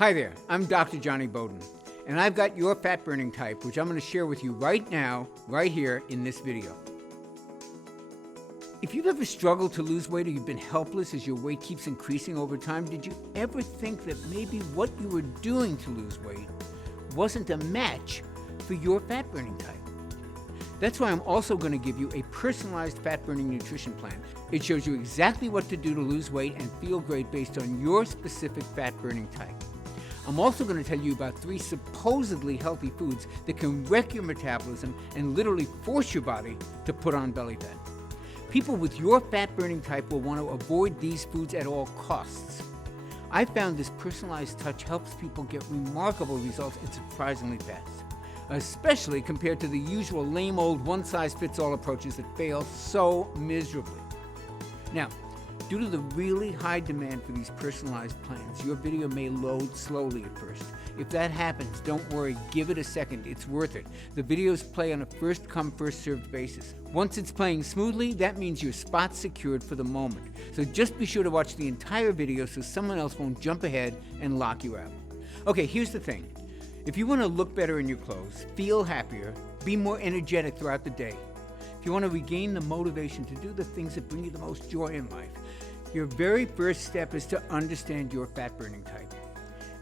Hi there, I'm Dr. Johnny Bowden, and I've got your fat burning type, which I'm going to share with you right now, right here in this video. If you've ever struggled to lose weight or you've been helpless as your weight keeps increasing over time, did you ever think that maybe what you were doing to lose weight wasn't a match for your fat burning type? That's why I'm also going to give you a personalized fat burning nutrition plan. It shows you exactly what to do to lose weight and feel great based on your specific fat burning type. I'm also going to tell you about 3 supposedly healthy foods that can wreck your metabolism and literally force your body to put on belly fat. People with your fat burning type will want to avoid these foods at all costs. I found this personalized touch helps people get remarkable results and surprisingly fast, especially compared to the usual lame old one-size-fits-all approaches that fail so miserably. Now, due to the really high demand for these personalized plans, your video may load slowly at first. If that happens, don't worry, give it a second, it's worth it. The videos play on a first-come, first-served basis. Once it's playing smoothly, that means your spot's secured for the moment. So just be sure to watch the entire video so someone else won't jump ahead and lock you out. Okay, here's the thing. If you want to look better in your clothes, feel happier, be more energetic throughout the day, if you want to regain the motivation to do the things that bring you the most joy in life, your very first step is to understand your fat burning type.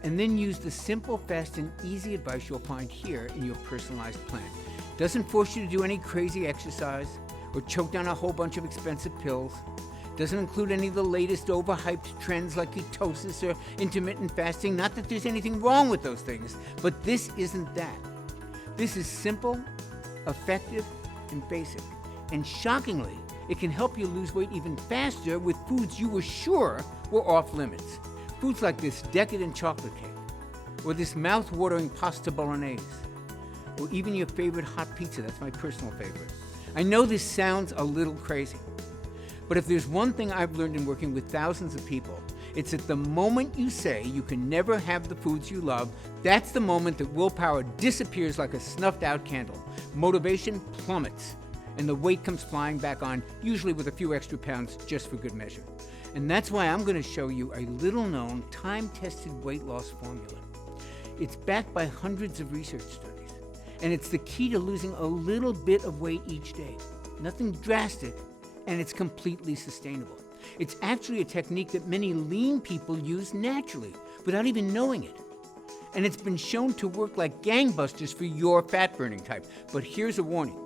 And then use the simple, fast, and easy advice you'll find here in your personalized plan. It doesn't force you to do any crazy exercise or choke down a whole bunch of expensive pills. It doesn't include any of the latest overhyped trends like ketosis or intermittent fasting. Not that there's anything wrong with those things, but this isn't that. This is simple, effective, and basic. And shockingly, it can help you lose weight even faster with foods you were sure were off limits. Foods like this decadent chocolate cake, or this mouth-watering pasta bolognese, or even your favorite hot pizza. That's my personal favorite. I know this sounds a little crazy, but if there's one thing I've learned in working with thousands of people, it's that the moment you say you can never have the foods you love, that's the moment that willpower disappears like a snuffed-out candle. Motivation plummets, and the weight comes flying back on, usually with a few extra pounds just for good measure. And that's why I'm going to show you a little-known, time-tested weight loss formula. It's backed by hundreds of research studies, and it's the key to losing a little bit of weight each day. Nothing drastic, and it's completely sustainable. It's actually a technique that many lean people use naturally, without even knowing it. And it's been shown to work like gangbusters for your fat-burning type. But here's a warning.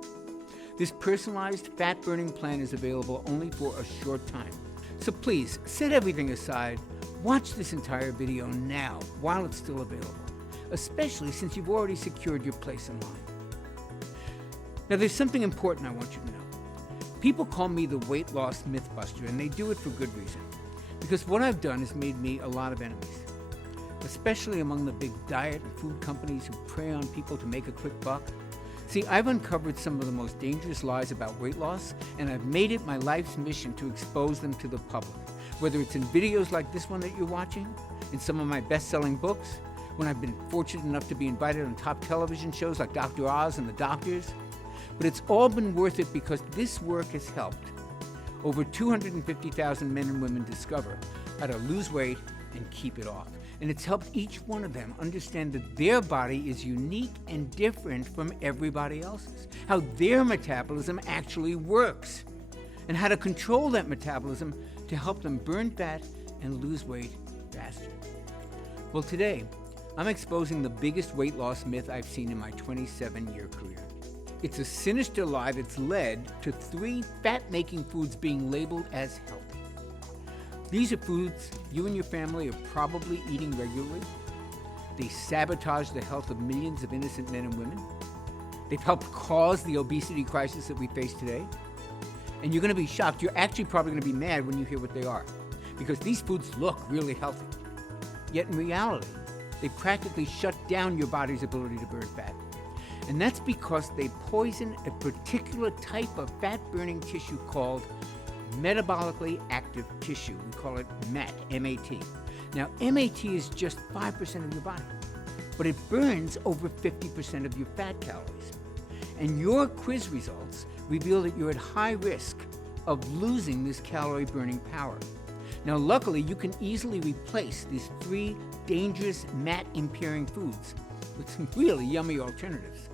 This personalized fat-burning plan is available only for a short time. So please, set everything aside, watch this entire video now while it's still available, especially since you've already secured your place in line. Now there's something important I want you to know. People call me the weight loss mythbuster, and they do it for good reason. Because what I've done has made me a lot of enemies, especially among the big diet and food companies who prey on people to make a quick buck. See, I've uncovered some of the most dangerous lies about weight loss, and I've made it my life's mission to expose them to the public. Whether it's in videos like this one that you're watching, in some of my best-selling books, when I've been fortunate enough to be invited on top television shows like Dr. Oz and The Doctors. But it's all been worth it because this work has helped over 250,000 men and women discover how to lose weight and keep it off. And it's helped each one of them understand that their body is unique and different from everybody else's, how their metabolism actually works, and how to control that metabolism to help them burn fat and lose weight faster. Well, today, I'm exposing the biggest weight loss myth I've seen in my 27-year career. It's a sinister lie that's led to 3 fat-making foods being labeled as healthy. These are foods you and your family are probably eating regularly. They sabotage the health of millions of innocent men and women. They've helped cause the obesity crisis that we face today. And you're going to be shocked. You're actually probably going to be mad when you hear what they are, because these foods look really healthy. Yet in reality, they practically shut down your body's ability to burn fat. And that's because they poison a particular type of fat-burning tissue called metabolically active tissue. We call it MAT, M-A-T. Now, MAT is just 5% of your body, but it burns over 50% of your fat calories. And your quiz results reveal that you're at high risk of losing this calorie-burning power. Now, luckily, you can easily replace these 3 dangerous fat-impairing foods with some really yummy alternatives.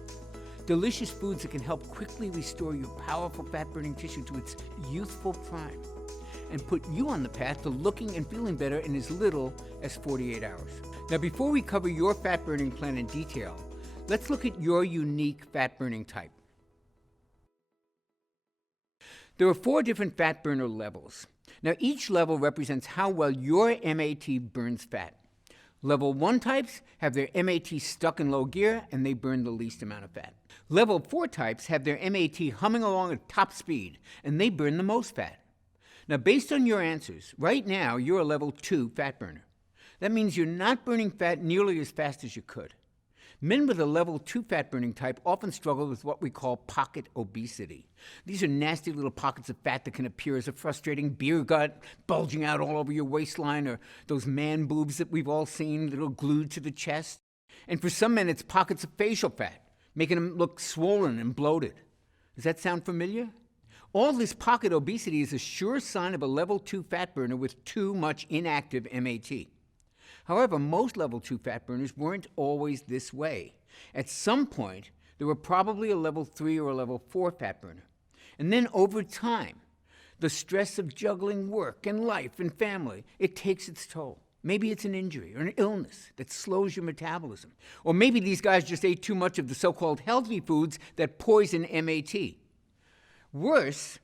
Delicious foods that can help quickly restore your powerful fat-burning tissue to its youthful prime and put you on the path to looking and feeling better in as little as 48 hours. Now, before we cover your fat-burning plan in detail, let's look at your unique fat-burning type. There are 4 different fat burner levels. Now, each level represents how well your MAT burns fat. Level 1 types have their MAT stuck in low gear and they burn the least amount of fat. Level 4 types have their MAT humming along at top speed and they burn the most fat. Now, based on your answers, right now you're a level 2 fat burner. That means you're not burning fat nearly as fast as you could. Men with a level 2 fat-burning type often struggle with what we call pocket obesity. These are nasty little pockets of fat that can appear as a frustrating beer gut bulging out all over your waistline, or those man boobs that we've all seen that are glued to the chest. And for some men, it's pockets of facial fat, making them look swollen and bloated. Does that sound familiar? All this pocket obesity is a sure sign of a level 2 fat burner with too much inactive MAT. However, most level 2 fat burners weren't always this way. At some point, they were probably a level 3 or a level 4 fat burner. And then over time, the stress of juggling work and life and family, it takes its toll. Maybe it's an injury or an illness that slows your metabolism. Or maybe these guys just ate too much of the so-called healthy foods that poison MAT. Worse,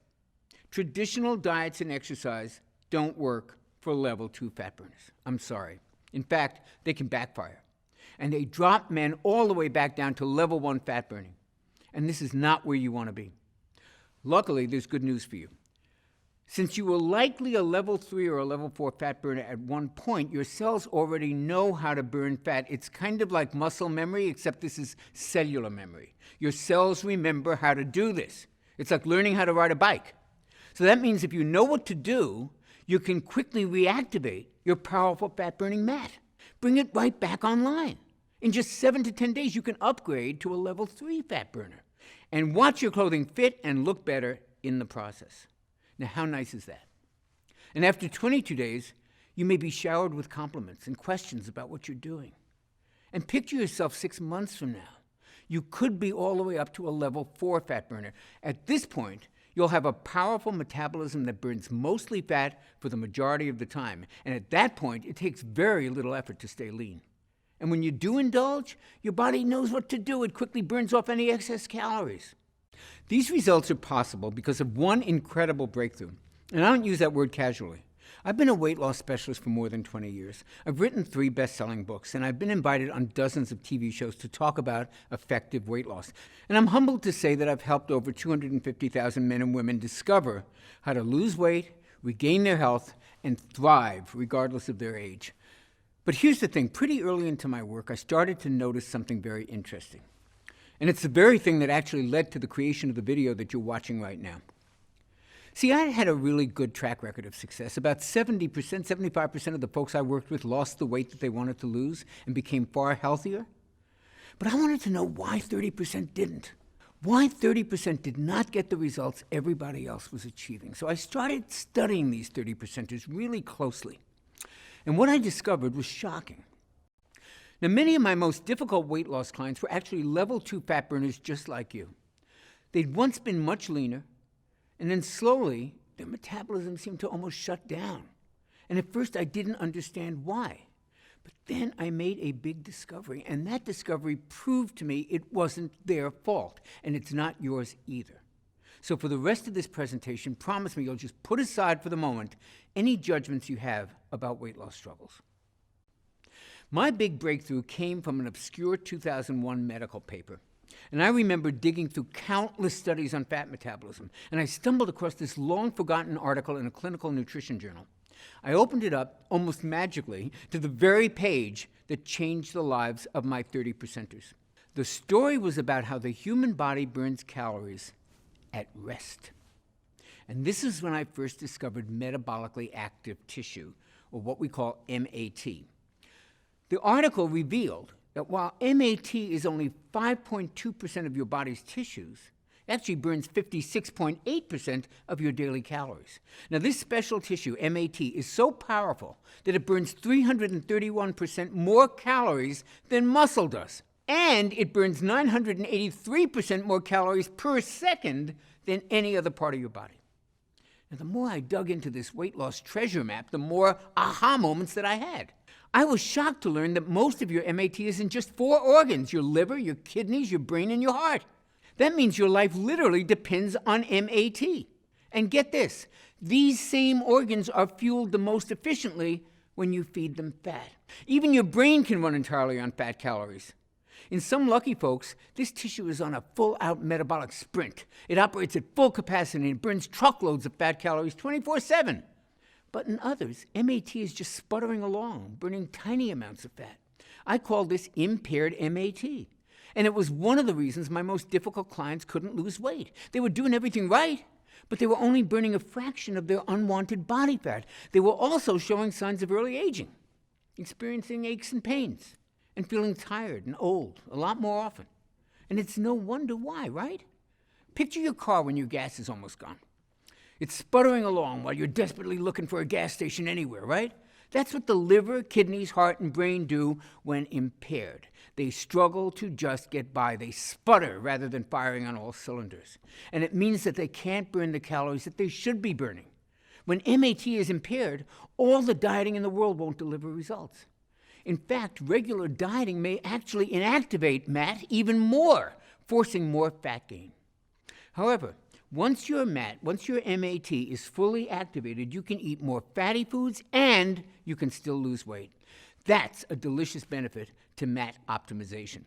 traditional diets and exercise don't work for level 2 fat burners. I'm sorry. In fact, they can backfire. And they drop men all the way back down to level 1 fat burning. And this is not where you want to be. Luckily, there's good news for you. Since you were likely a level 3 or a level 4 fat burner at one point, your cells already know how to burn fat. It's kind of like muscle memory, except this is cellular memory. Your cells remember how to do this. It's like learning how to ride a bike. So that means if you know what to do, you can quickly reactivate your powerful fat-burning mat. Bring it right back online. In just 7 to 10 days, you can upgrade to a level 3 fat burner and watch your clothing fit and look better in the process. Now, how nice is that? And after 22 days, you may be showered with compliments and questions about what you're doing. And picture yourself 6 months from now. You could be all the way up to a level 4 fat burner. At this point, you'll have a powerful metabolism that burns mostly fat for the majority of the time. And at that point, it takes very little effort to stay lean. And when you do indulge, your body knows what to do. It quickly burns off any excess calories. These results are possible because of one incredible breakthrough. And I don't use that word casually. I've been a weight loss specialist for more than 20 years. I've written 3 best-selling books, and I've been invited on dozens of TV shows to talk about effective weight loss. And I'm humbled to say that I've helped over 250,000 men and women discover how to lose weight, regain their health, and thrive regardless of their age. But here's the thing. Pretty early into my work, I started to notice something very interesting. And it's the very thing that actually led to the creation of the video that you're watching right now. See, I had a really good track record of success. About 70%, 75% of the folks I worked with lost the weight that they wanted to lose and became far healthier. But I wanted to know why 30% didn't. Why 30% did not get the results everybody else was achieving. So I started studying these 30%ers really closely. And what I discovered was shocking. Now, many of my most difficult weight loss clients were actually level 2 fat burners just like you. They'd once been much leaner, and then slowly, their metabolism seemed to almost shut down. And at first, I didn't understand why. But then I made a big discovery, and that discovery proved to me it wasn't their fault, and it's not yours either. So for the rest of this presentation, promise me you'll just put aside for the moment any judgments you have about weight loss struggles. My big breakthrough came from an obscure 2001 medical paper. And I remember digging through countless studies on fat metabolism, and I stumbled across this long-forgotten article in a clinical nutrition journal. I opened it up, almost magically, to the very page that changed the lives of my 30%ers. The story was about how the human body burns calories at rest. And this is when I first discovered metabolically active tissue, or what we call MAT. The article revealed that while MAT is only 5.2% of your body's tissues, actually burns 56.8% of your daily calories. Now, this special tissue, MAT, is so powerful that it burns 331% more calories than muscle does. And it burns 983% more calories per second than any other part of your body. Now, the more I dug into this weight loss treasure map, the more aha moments that I had. I was shocked to learn that most of your MAT is in just 4 organs: your liver, your kidneys, your brain, and your heart. That means your life literally depends on MAT. And get this, these same organs are fueled the most efficiently when you feed them fat. Even your brain can run entirely on fat calories. In some lucky folks, this tissue is on a full-out metabolic sprint. It operates at full capacity and burns truckloads of fat calories 24/7. But in others, MAT is just sputtering along, burning tiny amounts of fat. I call this impaired MAT. And it was one of the reasons my most difficult clients couldn't lose weight. They were doing everything right, but they were only burning a fraction of their unwanted body fat. They were also showing signs of early aging, experiencing aches and pains, and feeling tired and old a lot more often. And it's no wonder why, right? Picture your car when your gas is almost gone. It's sputtering along while you're desperately looking for a gas station anywhere, right? That's what the liver, kidneys, heart, and brain do when impaired. They struggle to just get by. They sputter rather than firing on all cylinders. And it means that they can't burn the calories that they should be burning. When MAT is impaired, all the dieting in the world won't deliver results. In fact, regular dieting may actually inactivate MAT even more, forcing more fat gain. However, once your MAT is fully activated, you can eat more fatty foods and you can still lose weight. That's a delicious benefit to MAT optimization.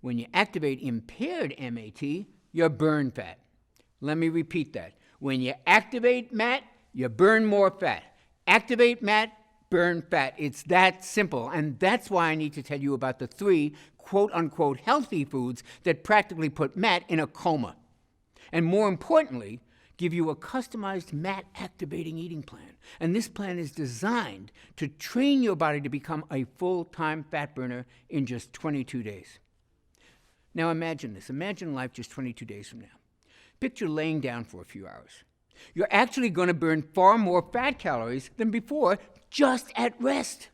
When you activate impaired MAT, you burn fat. Let me repeat that. When you activate MAT, you burn more fat. Activate MAT, burn fat. It's that simple. And that's why I need to tell you about the 3 quote-unquote healthy foods that practically put MAT in a coma. And more importantly, give you a customized MAT-activating eating plan. And this plan is designed to train your body to become a full-time fat burner in just 22 days. Now imagine this. Imagine life just 22 days from now. Picture laying down for a few hours. You're actually going to burn far more fat calories than before just at rest.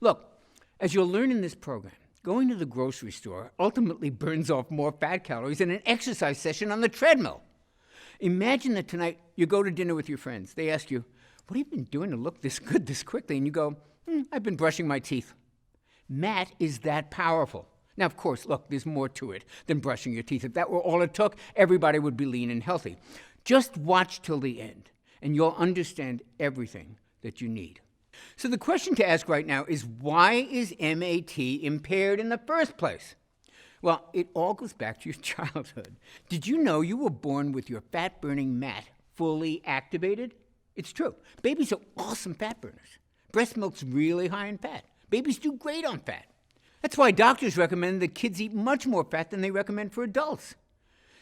Look, as you'll learn in this program, going to the grocery store ultimately burns off more fat calories than an exercise session on the treadmill. Imagine that tonight you go to dinner with your friends. They ask you, "What have you been doing to look this good this quickly?" And you go, "I've been brushing my teeth." MAT is that powerful. Now, of course, look, there's more to it than brushing your teeth. If that were all it took, everybody would be lean and healthy. Just watch till the end, and you'll understand everything that you need. So the question to ask right now is, why is MAT impaired in the first place? Well, it all goes back to your childhood. Did you know you were born with your fat-burning MAT fully activated? It's true. Babies are awesome fat burners. Breast milk's really high in fat. Babies do great on fat. That's why doctors recommend that kids eat much more fat than they recommend for adults.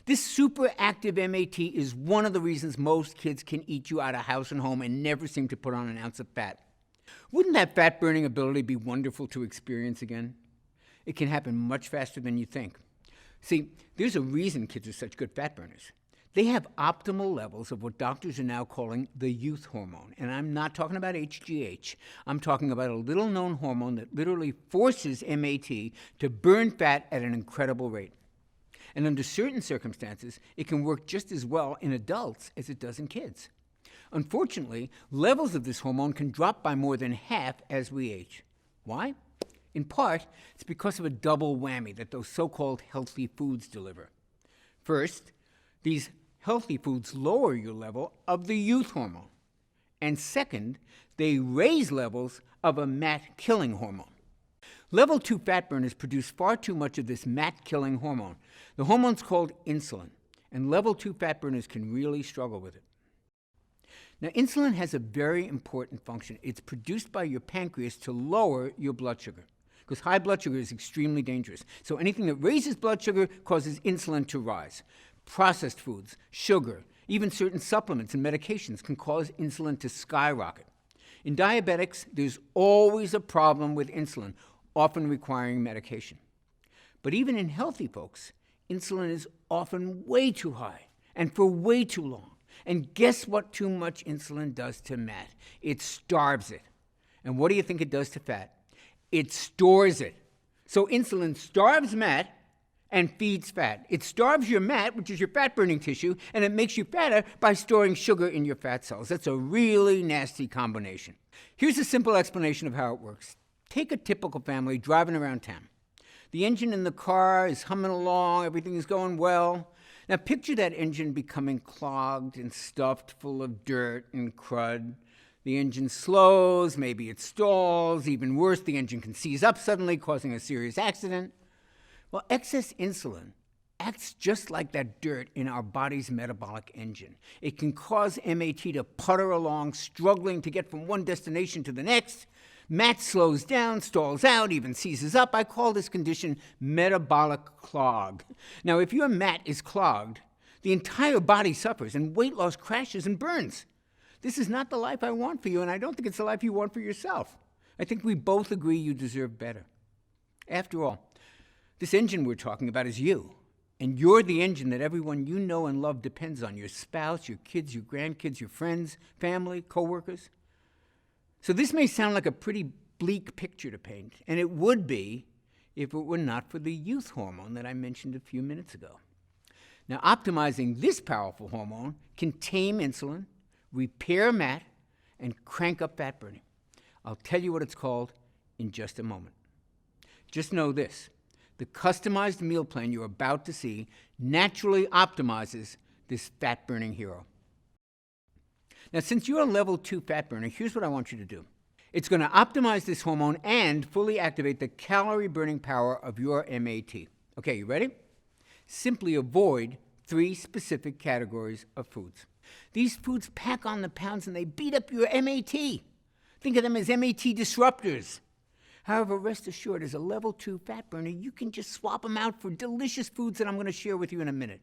This super active MAT is one of the reasons most kids can eat you out of house and home and never seem to put on an ounce of fat. Wouldn't that fat-burning ability be wonderful to experience again? It can happen much faster than you think. See, there's a reason kids are such good fat burners. They have optimal levels of what doctors are now calling the youth hormone. And I'm not talking about HGH. I'm talking about a little-known hormone that literally forces MAT to burn fat at an incredible rate. And under certain circumstances, it can work just as well in adults as it does in kids. Unfortunately, levels of this hormone can drop by more than half as we age. Why? In part, it's because of a double whammy that those so-called healthy foods deliver. First, these healthy foods lower your level of the youth hormone. And second, they raise levels of a MAT-killing hormone. Level 2 fat burners produce far too much of this MAT-killing hormone. The hormone's called insulin, and level 2 fat burners can really struggle with it. Now, insulin has a very important function. It's produced by your pancreas to lower your blood sugar, because high blood sugar is extremely dangerous. So anything that raises blood sugar causes insulin to rise. Processed foods, sugar, even certain supplements and medications can cause insulin to skyrocket. In diabetics, there's always a problem with insulin, often requiring medication. But even in healthy folks, insulin is often way too high and for way too long. And guess what too much insulin does to fat? It starves it. And what do you think it does to fat? It stores it. So insulin starves fat and feeds fat. It starves your fat, which is your fat-burning tissue, and it makes you fatter by storing sugar in your fat cells. That's a really nasty combination. Here's a simple explanation of how it works. Take a typical family driving around town. The engine in the car is humming along, everything is going well. Now picture that engine becoming clogged and stuffed full of dirt and crud. The engine slows, maybe it stalls, even worse, the engine can seize up suddenly, causing a serious accident. Well, excess insulin acts just like that dirt in our body's metabolic engine. It can cause MAT to putter along, struggling to get from one destination to the next. MAT slows down, stalls out, even seizes up. I call this condition metabolic clog. Now, if your MAT is clogged, the entire body suffers and weight loss crashes and burns. This is not the life I want for you, and I don't think it's the life you want for yourself. I think we both agree you deserve better. After all, this engine we're talking about is you, and you're the engine that everyone you know and love depends on, your spouse, your kids, your grandkids, your friends, family, coworkers. So this may sound like a pretty bleak picture to paint, and it would be if it were not for the youth hormone that I mentioned a few minutes ago. Now, optimizing this powerful hormone can tame insulin, repair MAT, and crank up fat burning. I'll tell you what it's called in just a moment. Just know this. The customized meal plan you're about to see naturally optimizes this fat-burning hero. Now, since you're a level 2 fat burner, here's what I want you to do. It's going to optimize this hormone and fully activate the calorie-burning power of your MAT. Okay, you ready? Simply avoid 3 specific categories of foods. These foods pack on the pounds and they beat up your MAT. Think of them as MAT disruptors. However, rest assured, as a level 2 fat burner, you can just swap them out for delicious foods that I'm going to share with you in a minute.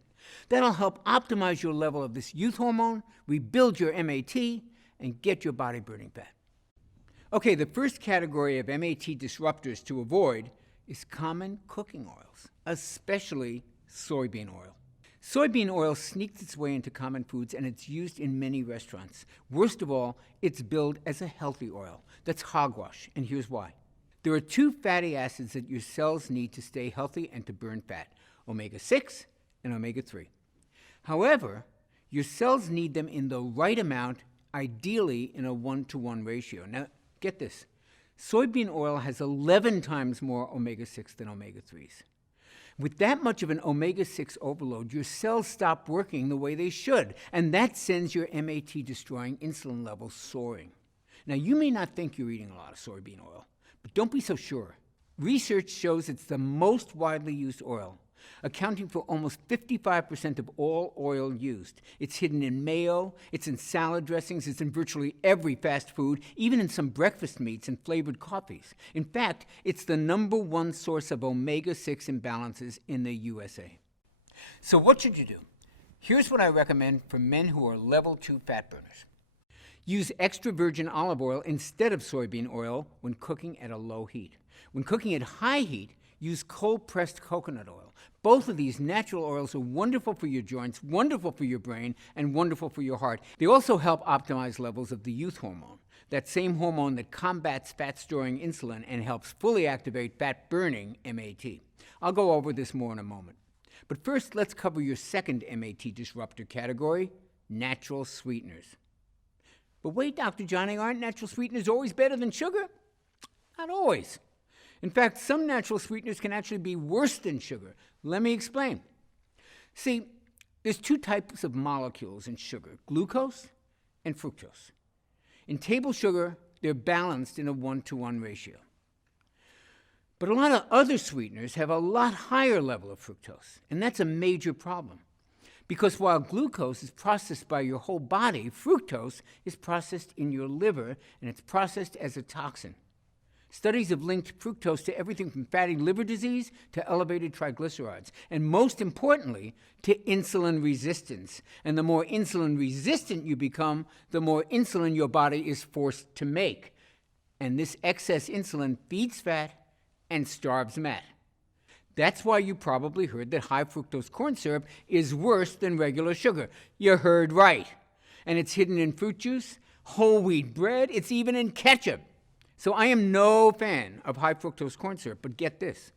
That'll help optimize your level of this youth hormone, rebuild your MAT, and get your body burning fat. Okay, the first category of MAT disruptors to avoid is common cooking oils, especially soybean oil. Soybean oil sneaks its way into common foods, and it's used in many restaurants. Worst of all, it's billed as a healthy oil. That's hogwash, and here's why. There are 2 fatty acids that your cells need to stay healthy and to burn fat, omega-6 and omega-3. However, your cells need them in the right amount, ideally in a 1-to-1 ratio. Now, get this. Soybean oil has 11 times more omega-6 than omega-3s. With that much of an omega-6 overload, your cells stop working the way they should, and that sends your MAT-destroying insulin levels soaring. Now, you may not think you're eating a lot of soybean oil, but don't be so sure. Research shows it's the most widely used oil, accounting for almost 55% of all oil used. It's hidden in mayo, it's in salad dressings, it's in virtually every fast food, even in some breakfast meats and flavored coffees. In fact, it's the #1 source of omega-6 imbalances in the USA. So what should you do? Here's what I recommend for men who are level 2 fat burners. Use extra virgin olive oil instead of soybean oil when cooking at a low heat. When cooking at high heat, use cold-pressed coconut oil. Both of these natural oils are wonderful for your joints, wonderful for your brain, and wonderful for your heart. They also help optimize levels of the youth hormone, that same hormone that combats fat-storing insulin and helps fully activate fat-burning MAT. I'll go over this more in a moment. But first, let's cover your second MAT disruptor category, natural sweeteners. But wait, Dr. Johnny, aren't natural sweeteners always better than sugar? Not always. In fact, some natural sweeteners can actually be worse than sugar. Let me explain. See, there's 2 types of molecules in sugar, glucose and fructose. In table sugar, they're balanced in a 1-to-1 ratio. But a lot of other sweeteners have a lot higher level of fructose, and that's a major problem. Because while glucose is processed by your whole body, fructose is processed in your liver, and it's processed as a toxin. Studies have linked fructose to everything from fatty liver disease to elevated triglycerides, and most importantly, to insulin resistance. And the more insulin resistant you become, the more insulin your body is forced to make. And this excess insulin feeds fat and starves MAT. That's why you probably heard that high fructose corn syrup is worse than regular sugar. You heard right. And it's hidden in fruit juice, whole wheat bread, it's even in ketchup. So I am no fan of high fructose corn syrup, but get this.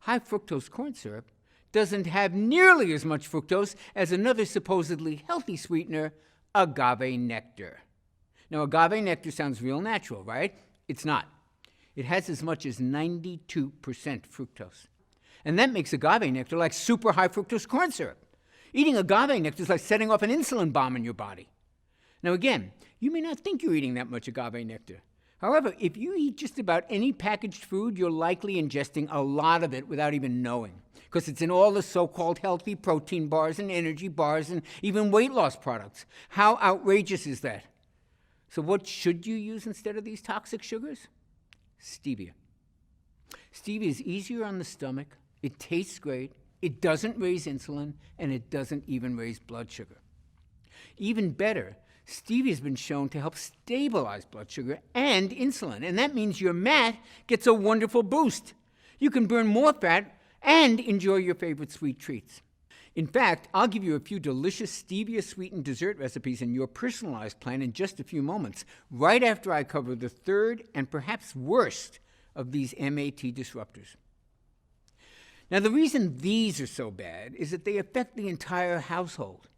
High fructose corn syrup doesn't have nearly as much fructose as another supposedly healthy sweetener, agave nectar. Now, agave nectar sounds real natural, right? It's not. It has as much as 92% fructose. And that makes agave nectar like super high fructose corn syrup. Eating agave nectar is like setting off an insulin bomb in your body. Now again, you may not think you're eating that much agave nectar. However, if you eat just about any packaged food, you're likely ingesting a lot of it without even knowing, because it's in all the so-called healthy protein bars and energy bars and even weight loss products. How outrageous is that? So what should you use instead of these toxic sugars? Stevia. Stevia is easier on the stomach, it tastes great, it doesn't raise insulin, and it doesn't even raise blood sugar. Even better, stevia has been shown to help stabilize blood sugar and insulin, and that means your MAT gets a wonderful boost. You can burn more fat and enjoy your favorite sweet treats. In fact, I'll give you a few delicious stevia-sweetened dessert recipes in your personalized plan in just a few moments, right after I cover the third and perhaps worst of these MAT disruptors. Now, the reason these are so bad is that they affect the entire household.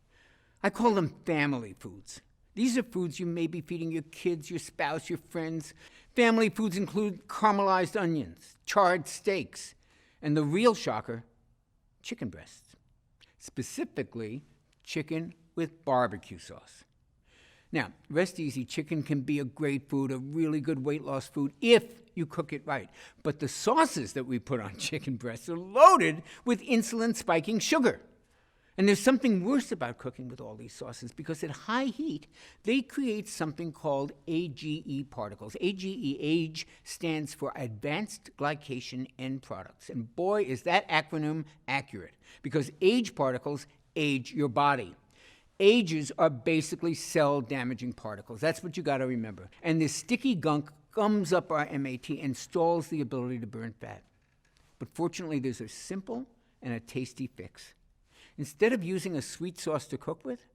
I call them family foods. These are foods you may be feeding your kids, your spouse, your friends. Family foods include caramelized onions, charred steaks, and the real shocker, chicken breasts. Specifically, chicken with barbecue sauce. Now, rest easy, chicken can be a great food, a really good weight loss food, if you cook it right. But the sauces that we put on chicken breasts are loaded with insulin-spiking sugar. And there's something worse about cooking with all these sauces, because at high heat, they create something called AGE particles. AGE stands for Advanced Glycation End Products. And boy, is that acronym accurate, because age particles age your body. Ages are basically cell-damaging particles. That's what you got to remember. And this sticky gunk gums up our MAT and stalls the ability to burn fat. But fortunately, there's a simple and a tasty fix. Instead of using a sweet sauce to cook with,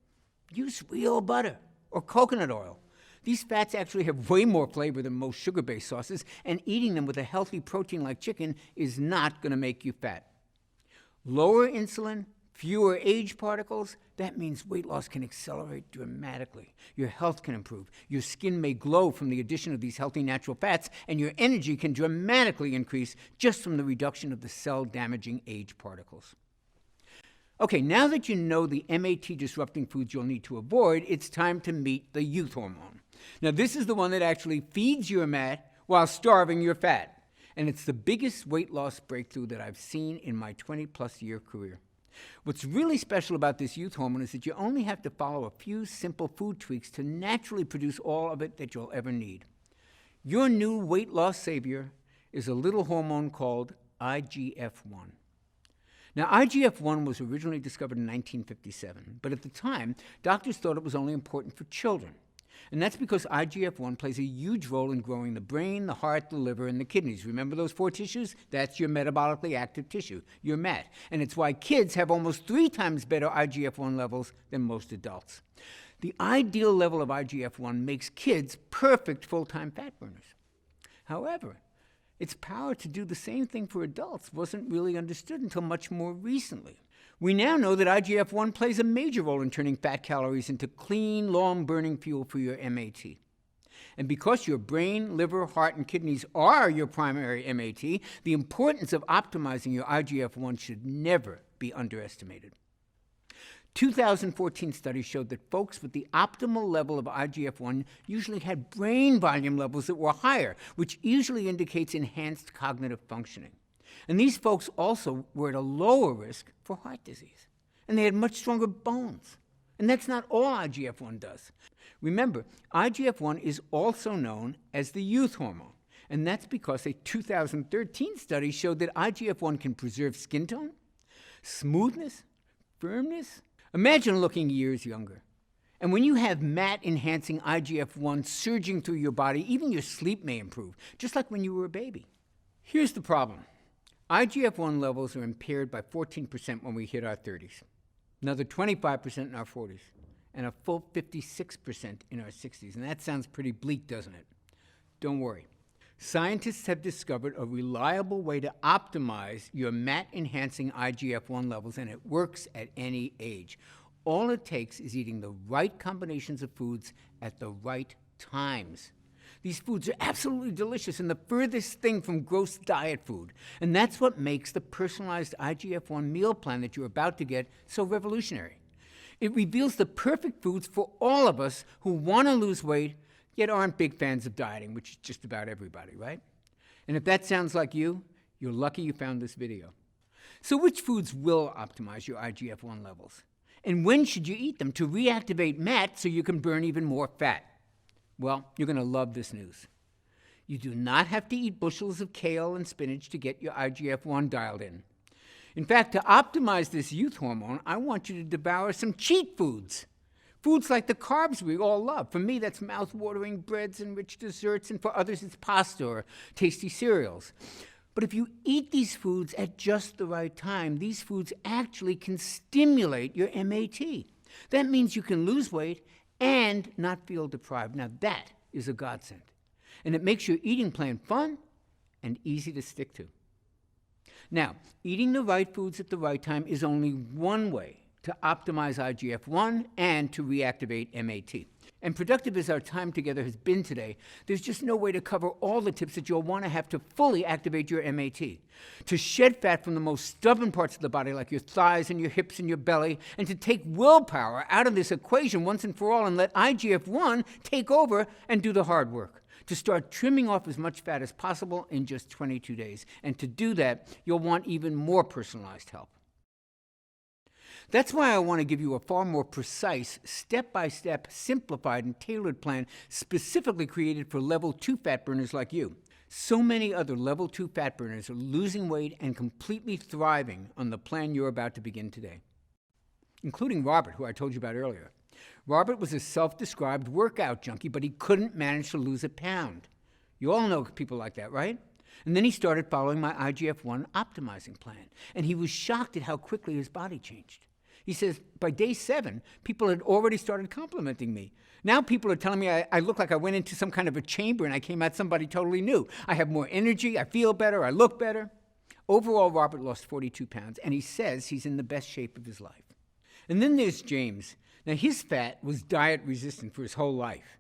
use real butter or coconut oil. These fats actually have way more flavor than most sugar-based sauces, and eating them with a healthy protein like chicken is not going to make you fat. Lower insulin, fewer age particles, that means weight loss can accelerate dramatically. Your health can improve. Your skin may glow from the addition of these healthy natural fats, and your energy can dramatically increase just from the reduction of the cell-damaging age particles. Okay, now that you know the MAT-disrupting foods you'll need to avoid, it's time to meet the youth hormone. Now, this is the one that actually feeds your MAT while starving your fat. And it's the biggest weight loss breakthrough that I've seen in my 20-plus year career. What's really special about this youth hormone is that you only have to follow a few simple food tweaks to naturally produce all of it that you'll ever need. Your new weight loss savior is a little hormone called IGF-1. Now, IGF-1 was originally discovered in 1957, but at the time, doctors thought it was only important for children. And that's because IGF-1 plays a huge role in growing the brain, the heart, the liver, and the kidneys. Remember those 4 tissues? That's your metabolically active tissue, your MAT. And it's why kids have almost 3 times better IGF-1 levels than most adults. The ideal level of IGF-1 makes kids perfect full-time fat burners. However, its power to do the same thing for adults wasn't really understood until much more recently. We now know that IGF-1 plays a major role in turning fat calories into clean, long-burning fuel for your MAT. And because your brain, liver, heart, and kidneys are your primary MAT, the importance of optimizing your IGF-1 should never be underestimated. 2014 studies showed that folks with the optimal level of IGF-1 usually had brain volume levels that were higher, which usually indicates enhanced cognitive functioning. And these folks also were at a lower risk for heart disease. And they had much stronger bones. And that's not all IGF-1 does. Remember, IGF-1 is also known as the youth hormone. And that's because a 2013 study showed that IGF-1 can preserve skin tone, smoothness, firmness. Imagine looking years younger. And when you have MAT-enhancing IGF-1 surging through your body, even your sleep may improve, just like when you were a baby. Here's the problem. IGF-1 levels are impaired by 14% when we hit our 30s, another 25% in our 40s, and a full 56% in our 60s. And that sounds pretty bleak, doesn't it? Don't worry. Scientists have discovered a reliable way to optimize your MAT-enhancing IGF-1 levels, and it works at any age. All it takes is eating the right combinations of foods at the right times. These foods are absolutely delicious and the furthest thing from gross diet food. And that's what makes the personalized IGF-1 meal plan that you're about to get so revolutionary. It reveals the perfect foods for all of us who want to lose weight, yet aren't big fans of dieting, which is just about everybody, right? And if that sounds like you, you're lucky you found this video. So which foods will optimize your IGF-1 levels? And when should you eat them to reactivate MAT so you can burn even more fat? Well, you're going to love this news. You do not have to eat bushels of kale and spinach to get your IGF-1 dialed in. In fact, to optimize this youth hormone, I want you to devour some cheat foods. Foods like the carbs we all love. For me, that's mouth-watering breads and rich desserts, and for others, it's pasta or tasty cereals. But if you eat these foods at just the right time, these foods actually can stimulate your MAT. That means you can lose weight and not feel deprived. Now that is a godsend. And it makes your eating plan fun and easy to stick to. Now, eating the right foods at the right time is only one way to optimize IGF-1 and to reactivate MAT. And productive as our time together has been today, there's just no way to cover all the tips that you'll want to have to fully activate your MAT. To shed fat from the most stubborn parts of the body, like your thighs and your hips and your belly, and to take willpower out of this equation once and for all and let IGF-1 take over and do the hard work. To start trimming off as much fat as possible in just 22 days. And to do that, you'll want even more personalized help. That's why I want to give you a far more precise, step-by-step, simplified, and tailored plan specifically created for level 2 fat burners like you. So many other level 2 fat burners are losing weight and completely thriving on the plan you're about to begin today, including Robert, who I told you about earlier. Robert was a self-described workout junkie, but he couldn't manage to lose a pound. You all know people like that, right? And then he started following my IGF-1 optimizing plan, and he was shocked at how quickly his body changed. He says, by day 7, people had already started complimenting me. Now people are telling me I look like I went into some kind of a chamber and I came out somebody totally new. I have more energy, I feel better, I look better. Overall, Robert lost 42 pounds, and he says he's in the best shape of his life. And then there's James. Now his fat was diet resistant for his whole life,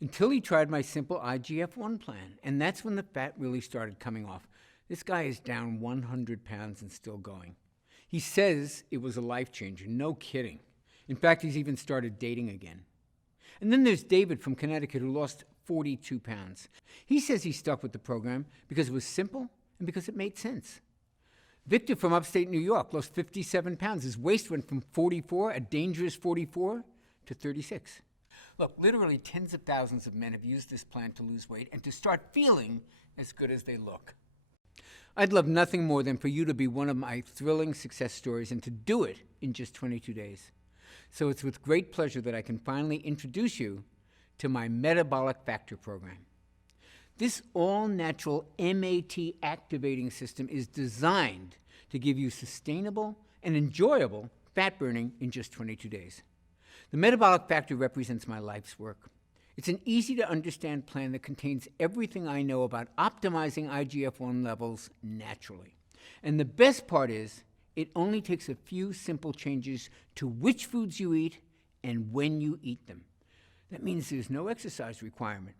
until he tried my simple IGF-1 plan, and that's when the fat really started coming off. This guy is down 100 pounds and still going. He says it was a life changer, no kidding. In fact, he's even started dating again. And then there's David from Connecticut who lost 42 pounds. He says he stuck with the program because it was simple and because it made sense. Victor from upstate New York lost 57 pounds. His waist went from 44, a dangerous 44, to 36. Look, literally tens of thousands of men have used this plan to lose weight and to start feeling as good as they look. I'd love nothing more than for you to be one of my thrilling success stories and to do it in just 22 days. So it's with great pleasure that I can finally introduce you to my Metabolic Factor program. This all-natural MAT activating system is designed to give you sustainable and enjoyable fat burning in just 22 days. The Metabolic Factor represents my life's work. It's an easy-to-understand plan that contains everything I know about optimizing IGF-1 levels naturally. And the best part is, it only takes a few simple changes to which foods you eat and when you eat them. That means there's no exercise requirement.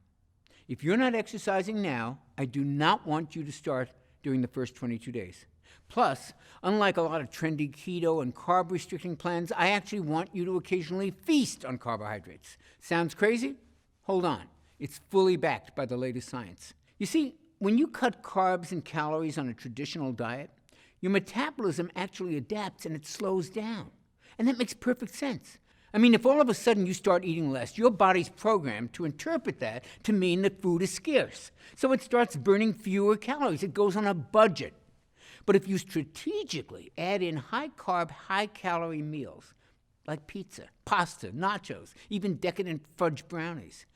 If you're not exercising now, I do not want you to start during the first 22 days. Plus, unlike a lot of trendy keto and carb-restricting plans, I actually want you to occasionally feast on carbohydrates. Sounds crazy? Hold on. It's fully backed by the latest science. You see, when you cut carbs and calories on a traditional diet, your metabolism actually adapts and it slows down. And that makes perfect sense. I mean, if all of a sudden you start eating less, your body's programmed to interpret that to mean that food is scarce. So it starts burning fewer calories. It goes on a budget. But if you strategically add in high-carb, high-calorie meals, like pizza, pasta, nachos, even decadent fudge brownies,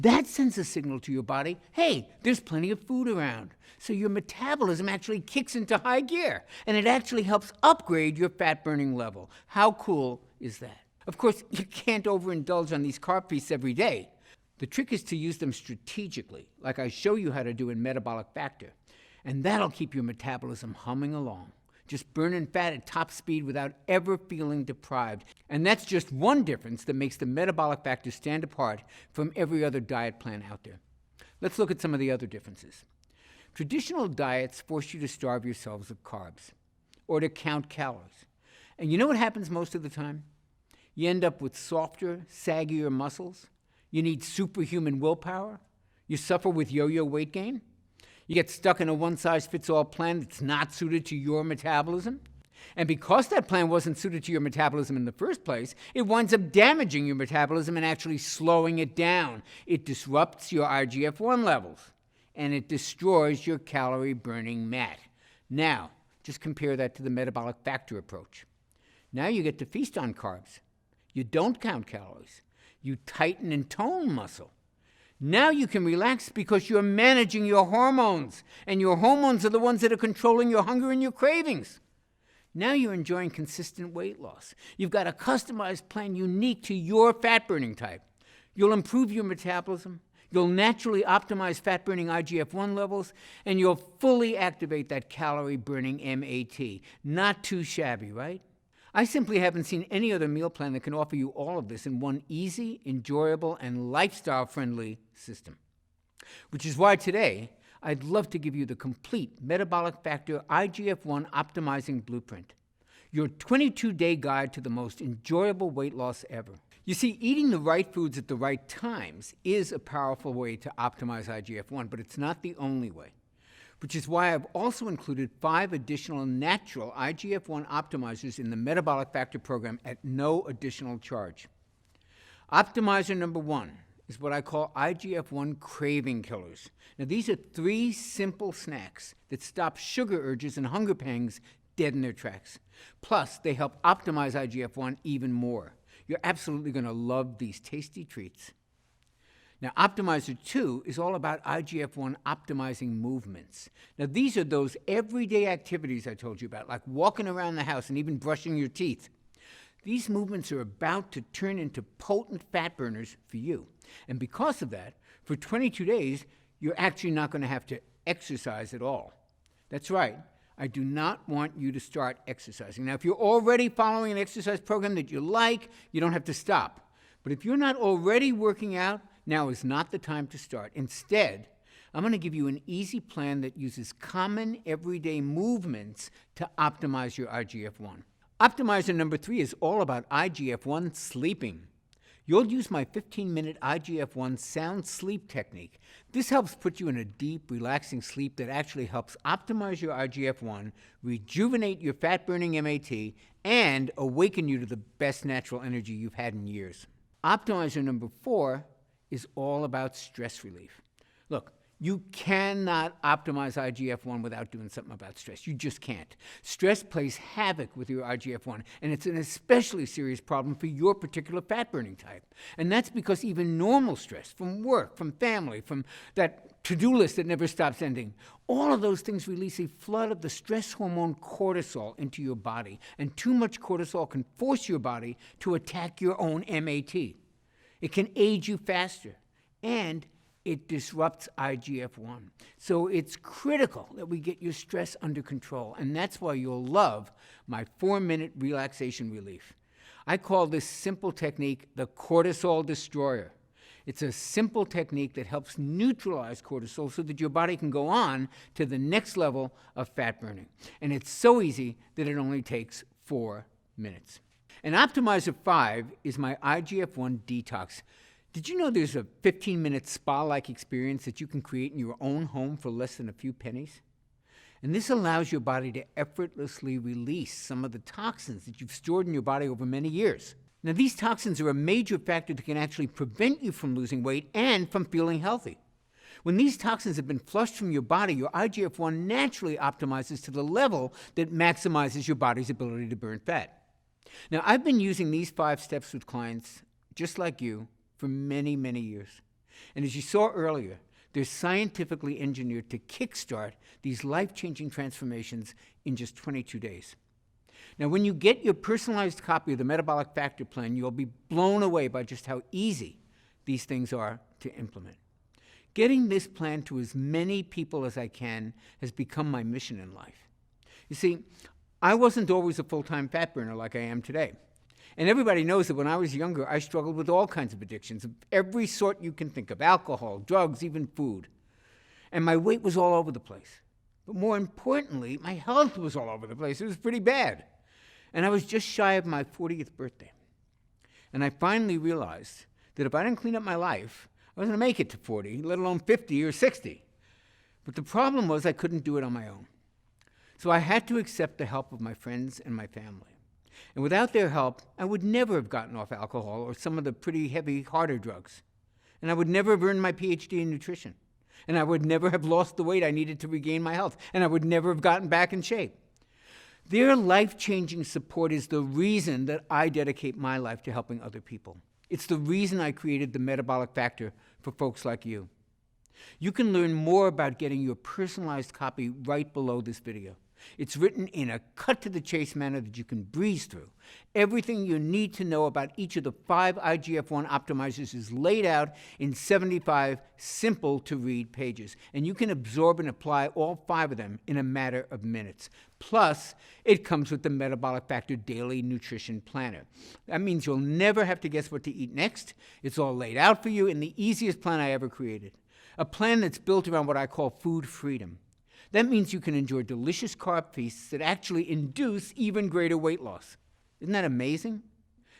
That sends a signal to your body, hey, there's plenty of food around. So your metabolism actually kicks into high gear, and it actually helps upgrade your fat-burning level. How cool is that? Of course, you can't overindulge on these carb feasts every day. The trick is to use them strategically, like I show you how to do in Metabolic Factor. And that'll keep your metabolism humming along, just burning fat at top speed without ever feeling deprived. And that's just one difference that makes the Metabolic Factor stand apart from every other diet plan out there. Let's look at some of the other differences. Traditional diets force you to starve yourselves of carbs or to count calories. And you know what happens most of the time? You end up with softer, saggier muscles. You need superhuman willpower. You suffer with yo-yo weight gain. You get stuck in a one-size-fits-all plan that's not suited to your metabolism. And because that plan wasn't suited to your metabolism in the first place, it winds up damaging your metabolism and actually slowing it down. It disrupts your IGF-1 levels, and it destroys your calorie-burning mat. Now, just compare that to the Metabolic Factor approach. Now you get to feast on carbs. You don't count calories. You tighten and tone muscle. Now you can relax because you're managing your hormones, and your hormones are the ones that are controlling your hunger and your cravings. Now you're enjoying consistent weight loss. You've got a customized plan unique to your fat-burning type. You'll improve your metabolism, you'll naturally optimize fat-burning IGF-1 levels, and you'll fully activate that calorie-burning MAT. Not too shabby, right? I simply haven't seen any other meal plan that can offer you all of this in one easy, enjoyable, and lifestyle-friendly system. Which is why today, I'd love to give you the complete Metabolic Factor IGF-1 Optimizing Blueprint, your 22-day guide to the most enjoyable weight loss ever. You see, eating the right foods at the right times is a powerful way to optimize IGF-1, but it's not the only way. Which is why I've also included 5 additional natural IGF-1 optimizers in the Metabolic Factor program at no additional charge. Optimizer number 1 is what I call IGF-1 craving killers. Now, these are 3 simple snacks that stop sugar urges and hunger pangs dead in their tracks. Plus, they help optimize IGF-1 even more. You're absolutely going to love these tasty treats. Now, Optimizer 2 is all about IGF-1 optimizing movements. Now, these are those everyday activities I told you about, like walking around the house and even brushing your teeth. These movements are about to turn into potent fat burners for you. And because of that, for 22 days, you're actually not going to have to exercise at all. That's right. I do not want you to start exercising. Now, if you're already following an exercise program that you like, you don't have to stop. But if you're not already working out, now is not the time to start. Instead, I'm going to give you an easy plan that uses common everyday movements to optimize your IGF-1. Optimizer number 3 is all about IGF-1 sleeping. You'll use my 15-minute IGF-1 sound sleep technique. This helps put you in a deep, relaxing sleep that actually helps optimize your IGF-1, rejuvenate your fat-burning MAT, and awaken you to the best natural energy you've had in years. Optimizer number 4 is all about stress relief. Look, you cannot optimize IGF-1 without doing something about stress. You just can't. Stress plays havoc with your IGF-1, and it's an especially serious problem for your particular fat-burning type. And that's because even normal stress from work, from family, from that to-do list that never stops ending, all of those things release a flood of the stress hormone cortisol into your body, and too much cortisol can force your body to attack your own MAT. It can age you faster, and it disrupts IGF-1. So it's critical that we get your stress under control, and that's why you'll love my 4-minute relaxation relief. I call this simple technique the cortisol destroyer. It's a simple technique that helps neutralize cortisol so that your body can go on to the next level of fat burning. And it's so easy that it only takes 4 minutes. And Optimizer 5 is my IGF-1 detox. Did you know there's a 15-minute spa-like experience that you can create in your own home for less than a few pennies? And this allows your body to effortlessly release some of the toxins that you've stored in your body over many years. Now, these toxins are a major factor that can actually prevent you from losing weight and from feeling healthy. When these toxins have been flushed from your body, your IGF-1 naturally optimizes to the level that maximizes your body's ability to burn fat. Now, I've been using these 5 steps with clients just like you for many, many years. And as you saw earlier, they're scientifically engineered to kickstart these life-changing transformations in just 22 days. Now, when you get your personalized copy of the Metabolic Factor Plan, you'll be blown away by just how easy these things are to implement. Getting this plan to as many people as I can has become my mission in life. You see, I wasn't always a full-time fat burner like I am today. And everybody knows that when I was younger, I struggled with all kinds of addictions of every sort you can think of: alcohol, drugs, even food. And my weight was all over the place. But more importantly, my health was all over the place. It was pretty bad. And I was just shy of my 40th birthday. And I finally realized that if I didn't clean up my life, I wasn't going to make it to 40, let alone 50 or 60. But the problem was I couldn't do it on my own. So I had to accept the help of my friends and my family. And without their help, I would never have gotten off alcohol or some of the pretty heavy, harder drugs. And I would never have earned my PhD in nutrition. And I would never have lost the weight I needed to regain my health. And I would never have gotten back in shape. Their life-changing support is the reason that I dedicate my life to helping other people. It's the reason I created the Metabolic Factor for folks like you. You can learn more about getting your personalized copy right below this video. It's written in a cut-to-the-chase manner that you can breeze through. Everything you need to know about each of the 5 IGF-1 optimizers is laid out in 75 simple-to-read pages, and you can absorb and apply all 5 of them in a matter of minutes. Plus, it comes with the Metabolic Factor Daily Nutrition Planner. That means you'll never have to guess what to eat next. It's all laid out for you in the easiest plan I ever created, a plan that's built around what I call food freedom. That means you can enjoy delicious carb feasts that actually induce even greater weight loss. Isn't that amazing?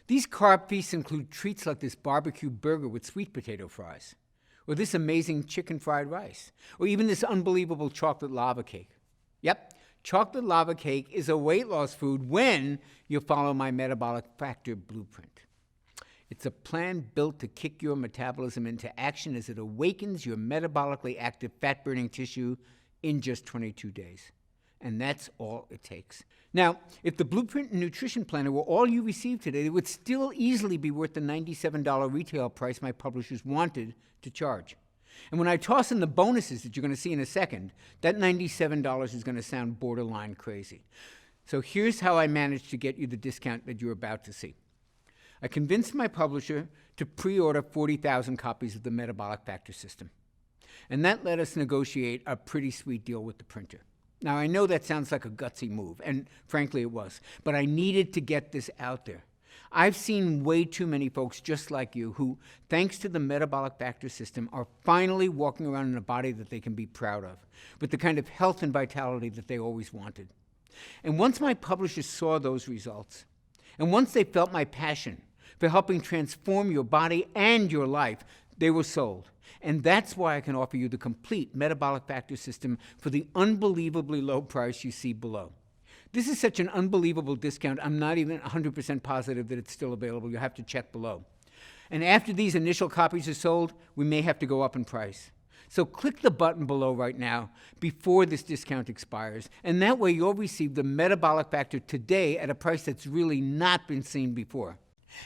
These carb feasts include treats like this barbecue burger with sweet potato fries, or this amazing chicken fried rice, or even this unbelievable chocolate lava cake. Yep, chocolate lava cake is a weight loss food when you follow my Metabolic Factor blueprint. It's a plan built to kick your metabolism into action as it awakens your metabolically active fat-burning tissue in just 22 days. And that's all it takes. Now, if the Blueprint and Nutrition Planner were all you received today, it would still easily be worth the $97 retail price my publishers wanted to charge. And when I toss in the bonuses that you're going to see in a second, that $97 is going to sound borderline crazy. So here's how I managed to get you the discount that you're about to see. I convinced my publisher to pre-order 40,000 copies of the Metabolic Factor system. And that let us negotiate a pretty sweet deal with the printer. Now, I know that sounds like a gutsy move, and frankly it was, but I needed to get this out there. I've seen way too many folks just like you who, thanks to the Metabolic Factor system, are finally walking around in a body that they can be proud of, with the kind of health and vitality that they always wanted. And once my publishers saw those results, and once they felt my passion for helping transform your body and your life, they were sold. And that's why I can offer you the complete Metabolic Factor system for the unbelievably low price you see below. This is such an unbelievable discount, I'm not even 100% positive that it's still available. You'll have to check below. And after these initial copies are sold, we may have to go up in price. So click the button below right now before this discount expires, and that way you'll receive the Metabolic Factor today at a price that's really not been seen before.